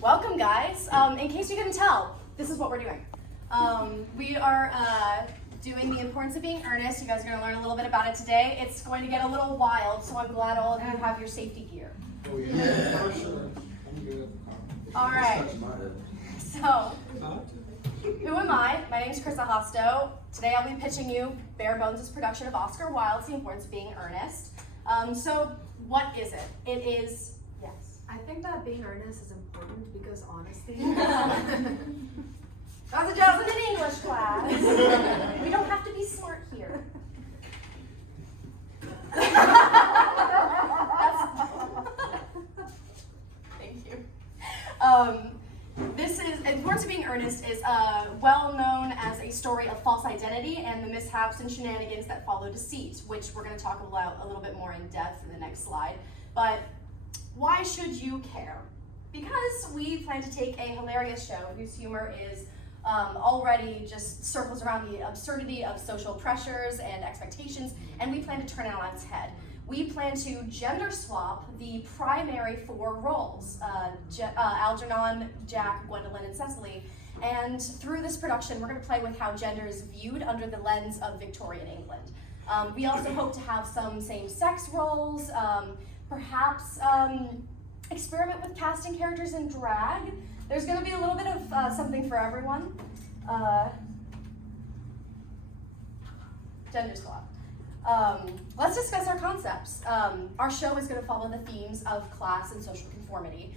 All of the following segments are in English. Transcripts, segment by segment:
Welcome, guys. In case you couldn't tell, this is what we're doing. We are doing the importance of being earnest. You guys are going to learn a little bit about it today. It's going to get a little wild, so I'm glad all of you have your safety gear. Oh, yeah. For sure. I'm good. All right. So, who am I? My name is Krissa Hosto. Today I'll be pitching you Bare Bones' production of Oscar Wilde's The Importance of Being Earnest. So, what is it? It is, yes. I think that being earnest is important because honesty. That's a job in an English class. We don't have to be smart here. Thank you. The Importance of Being Earnest is well known as a story of false identity and the mishaps and shenanigans that follow deceit, which we're going to talk about a little bit more in depth in the next slide. But why should you care? Because we plan to take a hilarious show whose humor is already just circles around the absurdity of social pressures and expectations, and we plan to turn it on its head. We plan to gender swap the primary four roles, Algernon, Jack, Gwendolyn, and Cecily. And through this production, we're going to play with how gender is viewed under the lens of Victorian England. We also hope to have some same-sex roles, perhaps experiment with casting characters in drag. There's going to be a little bit of something for everyone. Gender swap. Let's discuss our concepts. Our show is going to follow the themes of class and social conformity,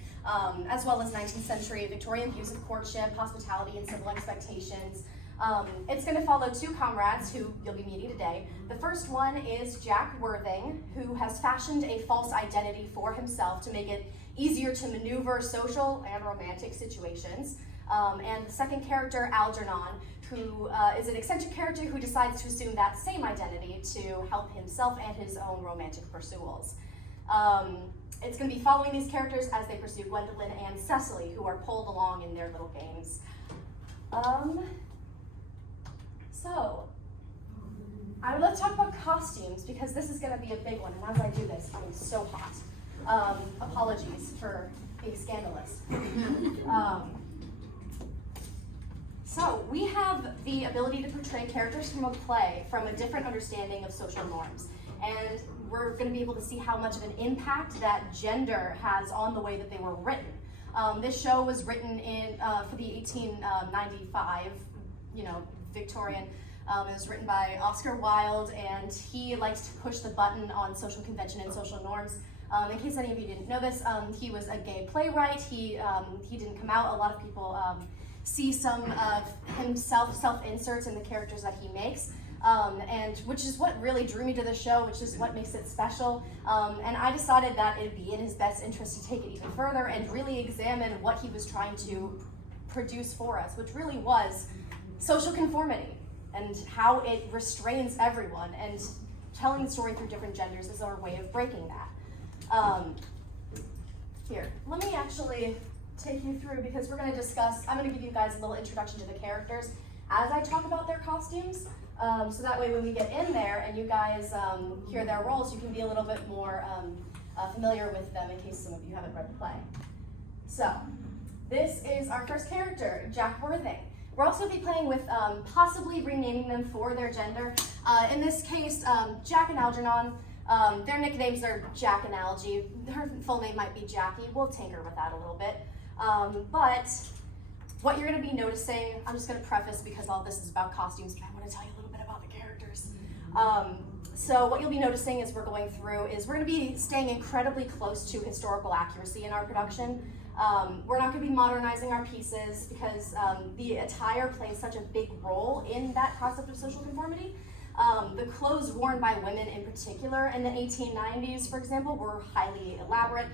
as well as 19th century Victorian views of courtship, hospitality, and civil expectations. It's going to follow two comrades who you'll be meeting today. The first one is Jack Worthing, who has fashioned a false identity for himself to make it easier to maneuver social and romantic situations. And the second character, Algernon, who is an eccentric character who decides to assume that same identity to help himself and his own romantic pursuits. It's going to be following these characters as they pursue Gwendolyn and Cecily, who are pulled along in their little games. Let's talk about costumes, because this is going to be a big one, and as I do this, I'm so hot. Apologies for being scandalous. So we have the ability to portray characters from a play from a different understanding of social norms. And we're going to be able to see how much of an impact that gender has on the way that they were written. This show was written for the 1895, Victorian. It was written by Oscar Wilde, and he liked to push the button on social convention and social norms. In case any of you didn't know this, he was a gay playwright. He didn't come out. A lot of people see some of himself self-inserts in the characters that he makes, and which is what really drew me to the show, which is what makes it special. And I decided that it'd be in his best interest to take it even further and really examine what he was trying to produce for us, which really was social conformity and how it restrains everyone, and telling the story through different genders is our way of breaking that. Here, let me actually take you through, because we're going to discuss, I'm going to give you guys a little introduction to the characters as I talk about their costumes, so that way when we get in there and you guys hear their roles, you can be a little bit more familiar with them in case some of you haven't read the play. So, this is our first character, Jack Worthing. We'll also be playing with possibly renaming them for their gender. In this case, Jack and Algernon, their nicknames are Jack and Algie. Her full name might be Jackie. We'll tinker with that a little bit. But what you're going to be noticing, I'm just going to preface because all this is about costumes, but I want to tell you a little bit about the characters. So what you'll be noticing as we're going through is we're going to be staying incredibly close to historical accuracy in our production. We're not going to be modernizing our pieces because the attire plays such a big role in that concept of social conformity. The clothes worn by women in particular in the 1890s, for example, were highly elaborate.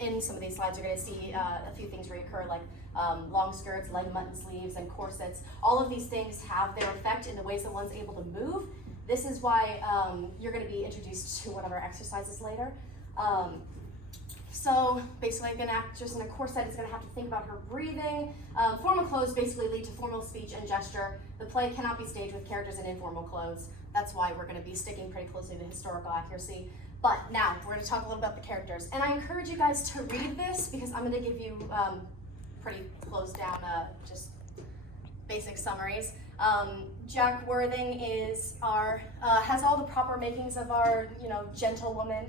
In some of these slides, you're going to see a few things reoccur, like long skirts, leg mutton sleeves, and corsets. All of these things have their effect in the ways that one's able to move. This is why you're going to be introduced to one of our exercises later. So basically, an actress in a corset is going to have to think about her breathing. Formal clothes basically lead to formal speech and gesture. The play cannot be staged with characters in informal clothes. That's why we're going to be sticking pretty closely to historical accuracy. But now we're going to talk a little about the characters, and I encourage you guys to read this because I'm going to give you pretty closed down, just basic summaries. Jack Worthing is has all the proper makings of our, gentlewoman.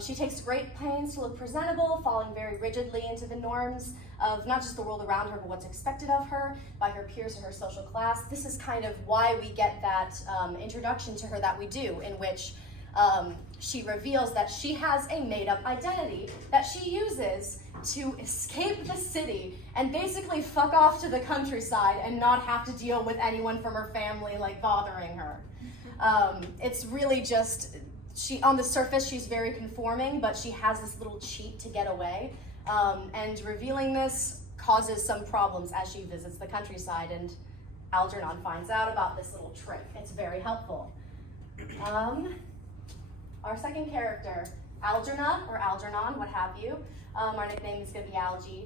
She takes great pains to look presentable, falling very rigidly into the norms of not just the world around her, but what's expected of her by her peers and her social class. This is kind of why we get that introduction to her that we do, in which she reveals that she has a made-up identity that she uses to escape the city and basically fuck off to the countryside and not have to deal with anyone from her family bothering her. It's really just, on the surface she's very conforming, but she has this little cheat to get away. And revealing this causes some problems as she visits the countryside, and Algernon finds out about this little trick. It's very helpful. Our second character, Algernon, or Algernon, what have you. Our nickname is going to be Algie.